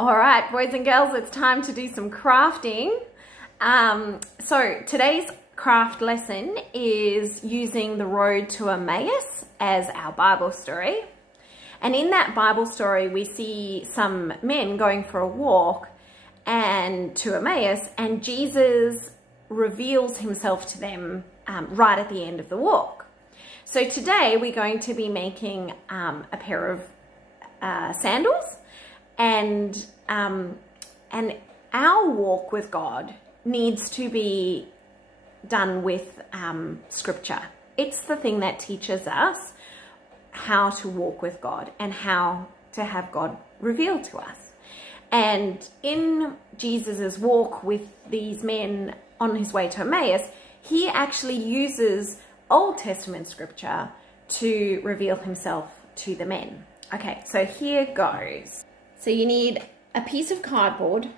All right, boys and girls, it's time to do some crafting. So today's craft lesson is using the road to Emmaus as our Bible story. And in that Bible story, we see some men going for a walk and to Emmaus, and Jesus reveals himself to them right at the end of the walk. So today we're going to be making a pair of sandals, and our walk with God needs to be done with scripture. It's the thing that teaches us how to walk with God and how to have God revealed to us. And in Jesus's walk with these men on his way to Emmaus, he actually uses Old Testament scripture to reveal himself to the men. Okay, so here goes. So you need a piece of cardboard,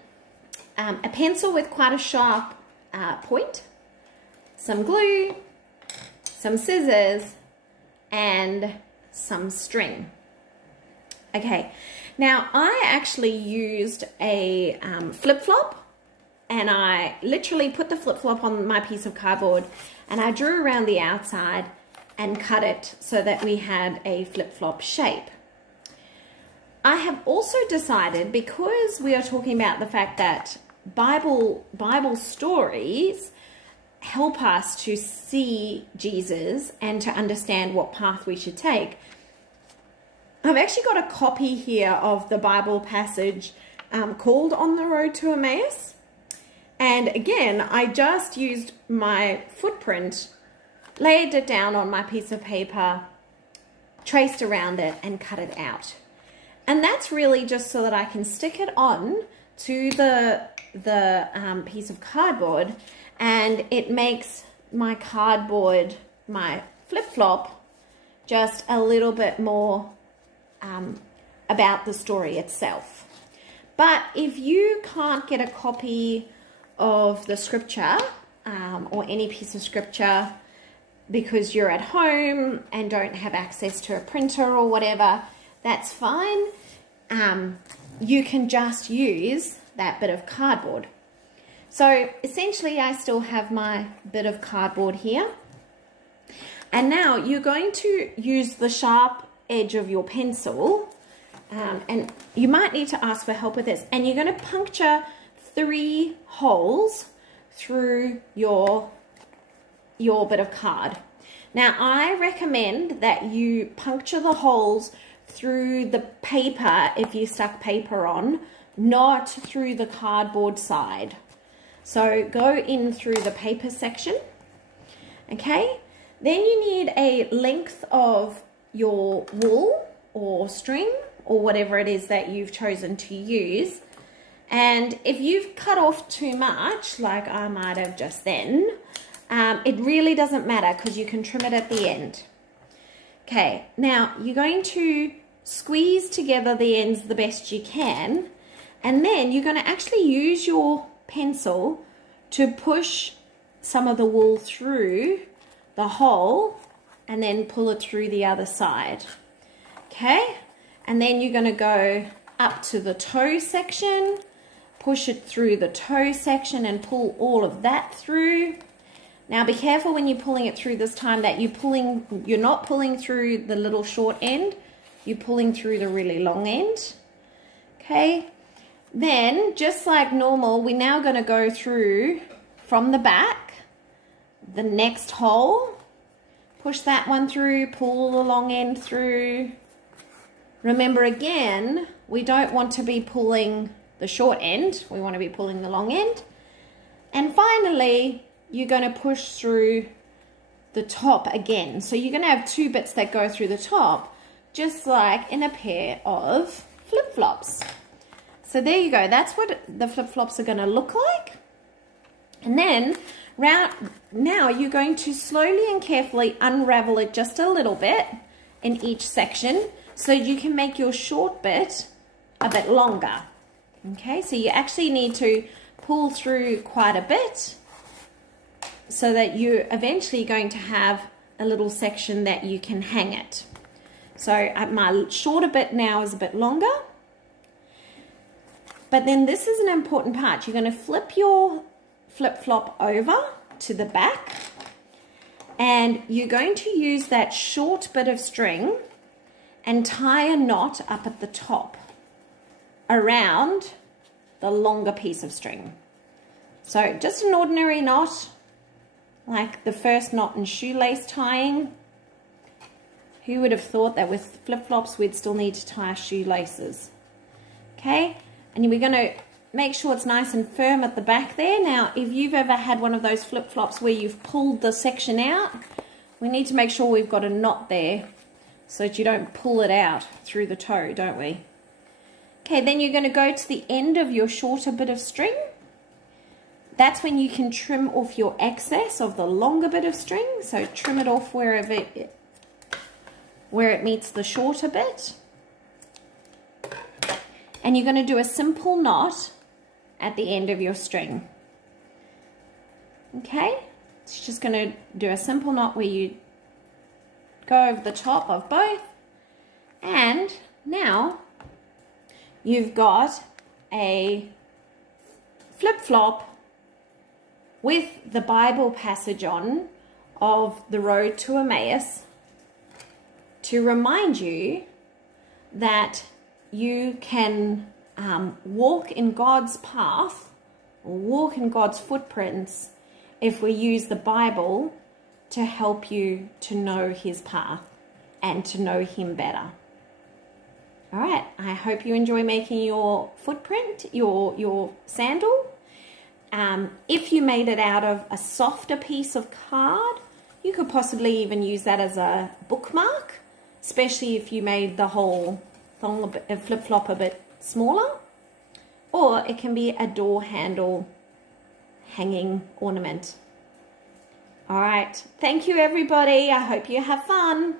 a pencil with quite a sharp point, some glue, some scissors, and some string. Okay, now I actually used a flip-flop, and I literally put the flip-flop on my piece of cardboard and I drew around the outside and cut it so that we had a flip-flop shape. I have also decided, because we are talking about the fact that Bible stories help us to see Jesus and to understand what path we should take, I've actually got a copy here of the Bible passage called On the Road to Emmaus. And again, I just used my footprint, laid it down on my piece of paper, traced around it, and cut it out. And that's really just so that I can stick it on to the piece of cardboard, and it makes my cardboard, my flip-flop, just a little bit more about the story itself. But if you can't get a copy of the scripture or any piece of scripture because you're at home and don't have access to a printer or whatever, that's fine. You can just use that bit of cardboard. So essentially I still have my bit of cardboard here. And now you're going to use the sharp edge of your pencil, and you might need to ask for help with this. And you're going to puncture 3 holes through your bit of card. Now I recommend that you puncture the holes through the paper if you stuck paper on, not through the cardboard side. So go in through the paper section. Okay, then you need a length of your wool or string or whatever it is that you've chosen to use. And if you've cut off too much, like I might have just then, it really doesn't matter because you can trim it at the end. Okay, now you're going to squeeze together the ends the best you can, and then you're going to actually use your pencil to push some of the wool through the hole and then pull it through the other side. Okay, and then you're going to go up to the toe section, push it through the toe section and pull all of that through. Now be careful when you're pulling it through this time that you're not pulling through the little short end, you're pulling through the really long end. Okay, then just like normal, we're now going to go through from the back, the next hole, push that one through, pull the long end through. Remember again, we don't want to be pulling the short end, we want to be pulling the long end. And finally, you're going to push through the top again. So you're going to have 2 bits that go through the top, just like in a pair of flip-flops. So there you go. That's what the flip-flops are going to look like. And then now you're going to slowly and carefully unravel it just a little bit in each section so you can make your short bit a bit longer. Okay, so you actually need to pull through quite a bit so that you're eventually going to have a little section that you can hang it. So my shorter bit now is a bit longer. But then this is an important part. You're going to flip your flip-flop over to the back, and you're going to use that short bit of string and tie a knot up at the top around the longer piece of string. So just an ordinary knot, like the first knot in shoelace tying. Who would have thought that with flip-flops we'd still need to tie our shoelaces? Okay, and we're going to make sure it's nice and firm at the back there. Now, if you've ever had one of those flip-flops where you've pulled the section out, we need to make sure we've got a knot there so that you don't pull it out through the toe, don't we? Okay, then you're going to go to the end of your shorter bit of string. That's when you can trim off your excess of the longer bit of string. So trim it off where it meets the shorter bit. And you're going to do a simple knot at the end of your string. Okay, it's just going to do a simple knot where you go over the top of both. And now you've got a flip-flop with the Bible passage on of the road to Emmaus to remind you that you can walk in God's path or walk in God's footprints if we use the Bible to help you to know his path and to know him better. All right, I hope you enjoy making your footprint, your sandal. If you made it out of a softer piece of card, you could possibly even use that as a bookmark, especially if you made the whole thong flip-flop a bit smaller. Or it can be a door handle hanging ornament. All right, thank you everybody. I hope you have fun.